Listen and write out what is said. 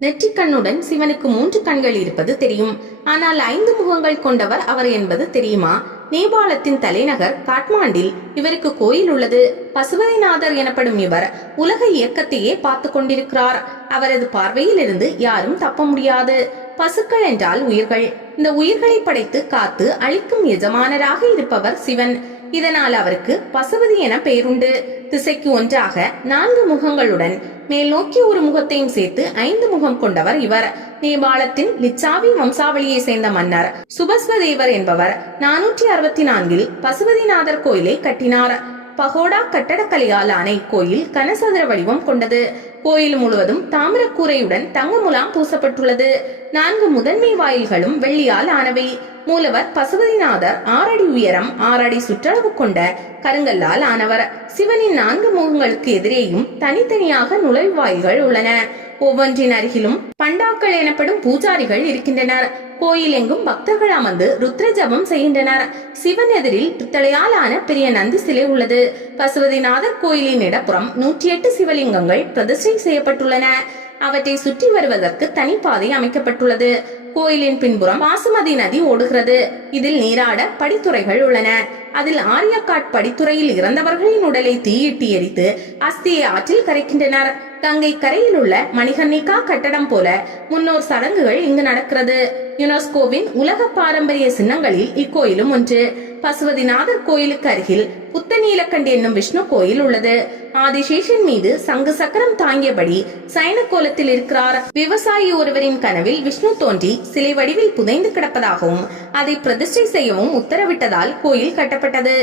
நெற்றிக்கண்ணுடன் சிவனுக்கு 3 கண்கள் இருப்பது தெரியும். ஆனால் 5 முகங்கள் கொண்டவர் அவர் என்பது தெரியுமா? நேபாளத்தின் தலைநகர் காட்மாண்டில் இவருக்கு கோயில் உள்ளது. பசுபதிநாதர் எனப்படும் இவர் உலக இயக்கத்தையே பார்த்து கொண்டிருக்கிறார். அவரது பார்வையில் இருந்து யாரும் தப்ப முடியாது. பசுக்கள் என்றால் உயிர்கள். இந்த உயிர்களை படைத்து காத்து அழிக்கும் எஜமானராக இருப்பவர் சிவன். இதனால் அவருக்கு பசுபதி என பெயருண்டு. திசைக்கு ஒன்றாக 4 முகங்களுடன் மேல் நோக்கி ஒரு முகத்தையும் சேர்த்து 5 முகம் கொண்டவர் இவர். நேபாளத்தின் லிச்சாவி வம்சாவளியை சேர்ந்த மன்னர் சுபஸ்வதேவர் என்பவர் 464 பசுபதிநாதர் கோயிலை கட்டினார். பகோடா கட்டடக்கலையால் ஆன இக்கோயில் கனசதுர வடிவம் கொண்டது. கோயில் முழுவதும் தாமிர கூரையுடன் தங்க முலாம் பூசப்பட்டுள்ளது. 4 முதன்மை வாயில்களும் வெள்ளியால் ஆனவை. மூலவர் பசுபதிநாதர் 6 அடி உயரம் 6 அடி சுற்றளவு கொண்ட கருங்கல்லால் ஆனவர். சிவனின் 4 முகங்களுக்கு எதிரேயும் தனித்தனியாக நுழைவாயில்கள் உள்ளன. ஒவ்வொன்றின் அருகிலும் பண்டாக்கள் எனப்படும் பூஜாரிகள் இருக்கின்றனர். கோயில் எங்கும் பக்தர்கள் அமர்ந்து ருத்ர ஜபம் செய்கின்றனர். சிவன் எதிரில் பித்தளையால் ஆன பெரிய நந்தி சிலை உள்ளது. பசுபதிநாதர் கோயிலின் இடப்புறம் 108 சிவலிங்கங்கள் பிரதிஷ்டை செய்யப்பட்டுள்ளன. அவற்றை சுற்றி வருவதற்கு தனிப்பாதை அமைக்கப்பட்டுள்ளது. கோயிலின் பின்புறம் பாசுமதி நதி ஓடுகிறது. இதில் நீராட படித்துறைகள் உள்ளன. அதில் ஆரியக்காட் படித்துறையில் இறந்தவர்களின் உடலை தீயிட்டு எரித்து அஸ்தியை ஆற்றில் கரைக்கின்றனர். கங்கை கரையில் உள்ள மணிகர்ணிகா கட்டடம் போல முன்னோர் சடங்குகள் இங்கு நடக்கிறது. யுனெஸ்கோவின் உலக பாரம்பரிய சின்னங்களில் இக்கோயிலும் ஒன்று. பசுபதிநாதர் கோயிலுக்கு அருகில் புத்த நீலகண்டி என்னும் விஷ்ணு கோயில் உள்ளது. ஆதிசேஷன் மீது சங்கு சக்கரம் தாங்கியபடி சயன கோலத்தில் இருக்கிறார். விவசாயி ஒருவரின் கனவில் விஷ்ணு தோன்றி சிலை வடிவில் புதைந்து கிடப்பதாகவும் அதை பிரதிஷ்டை செய்யவும் உத்தரவிட்டதால் கோயில் கட்டப்பட்டது.